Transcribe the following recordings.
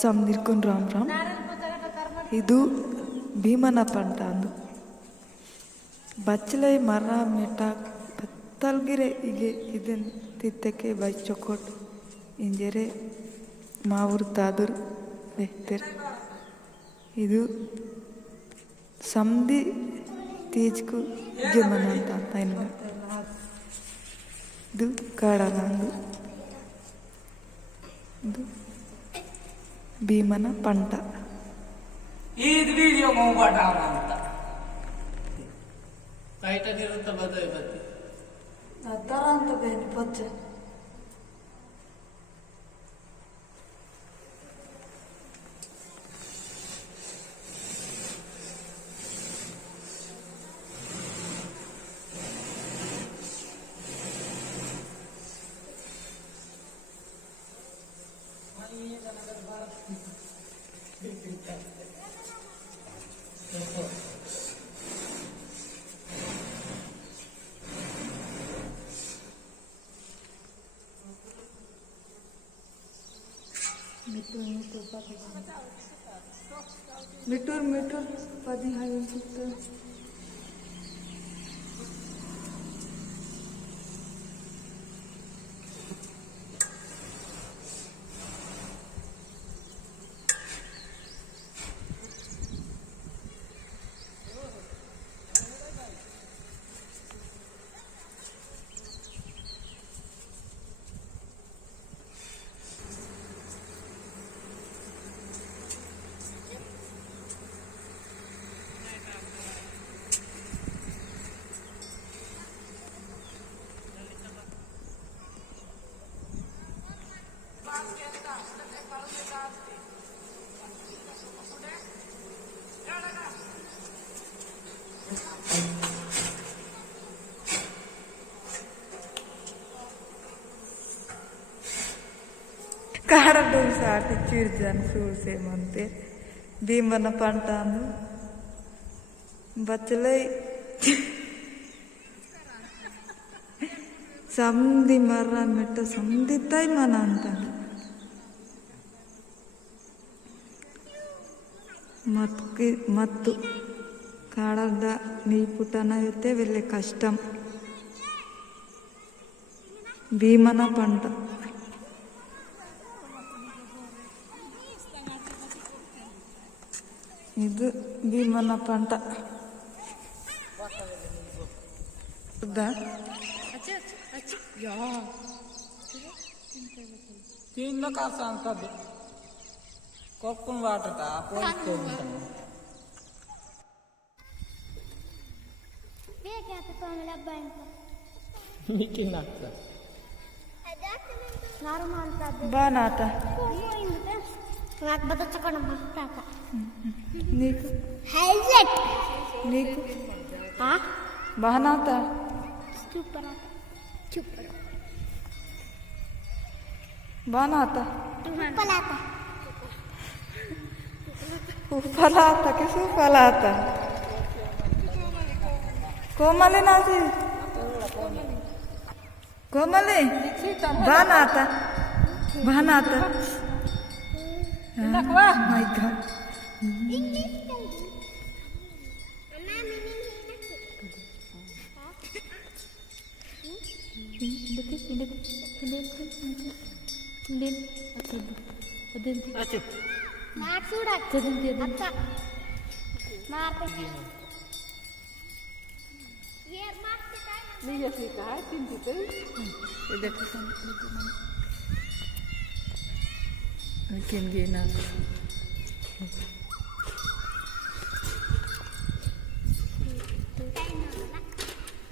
ಸಮನಿರ್ಕೊಂಡು ರಾಮ್ ರಾಮ್. ಇದು ಭೀಮನ ಪಂಟ ಅಂದು ಬಚ್ಚಲೈ ಮರ ಮೆಟ ತಲ್ಗಿರೆ ಹೀಗೆ ಇದನ್ನು ತಿತ್ತಕ್ಕೆ ಬೈ ಚೊಕೋಟ್ ಇಂಜರೆ ಮಾವೂರು ತಾದೂರು ಬೆಹ್ತರ್. ಇದು ಸಮದಿ ತೀಜ್ಕು ಜಮನ ಅಂತ ಇನ್ನು ಇದು ಕಾಡಲ್ಲ ಅಂದು ಇದು ಭೀಮನ ಪಂಟ. ಈ ವಿಡಿಯೋ ಹೋಗ್ಬೇಡ ಅಂತ ಟೈಟಲ್ ಇರುತ್ತೆ ಬದೈ ಬತ್ತಿ ಅದರ ಅಂತ ಬೇನೆ ಪಚ್ಚೆ मीटर पदी है ಕಾಡದ್ದು ಸಾಟಿ ಚಿರ್ಜನ್ ಸೂಸೆ ಮಂತೆ ಭೀಮನ ಪಂಟ ಅಂದು ಬಚ್ಚಲೈ ಸಮದಿ ಮರ ಮೆಟ್ಟ ಸಮದಿ ತೈ ಮನ ಅಂತ ಮತ್ತು ಕಾಡದ ನೀ ಪುಟನ ಇರುತ್ತೆ ವೆಲ್ಲೆ ಕಷ್ಟಂ ಭೀಮನ ಪಂಟ. ಇದು ಭೀಮನ ಪಂಟ ತಿನ್ನ ಕಾಸ ಅಂತದ್ದು ಕೊಕ್ಕುನ್ ವಾಟಟ ಪೋಲಿಸ್ತು ಬಾನಾತ నీకు నీకు బానాత బానాత ఉప్పలాత కి సుఫలాత కోమలి నాసి Komali బానాత బానాత my god bikin gina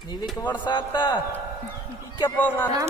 Nili ke WhatsApp ta. Ikap orang.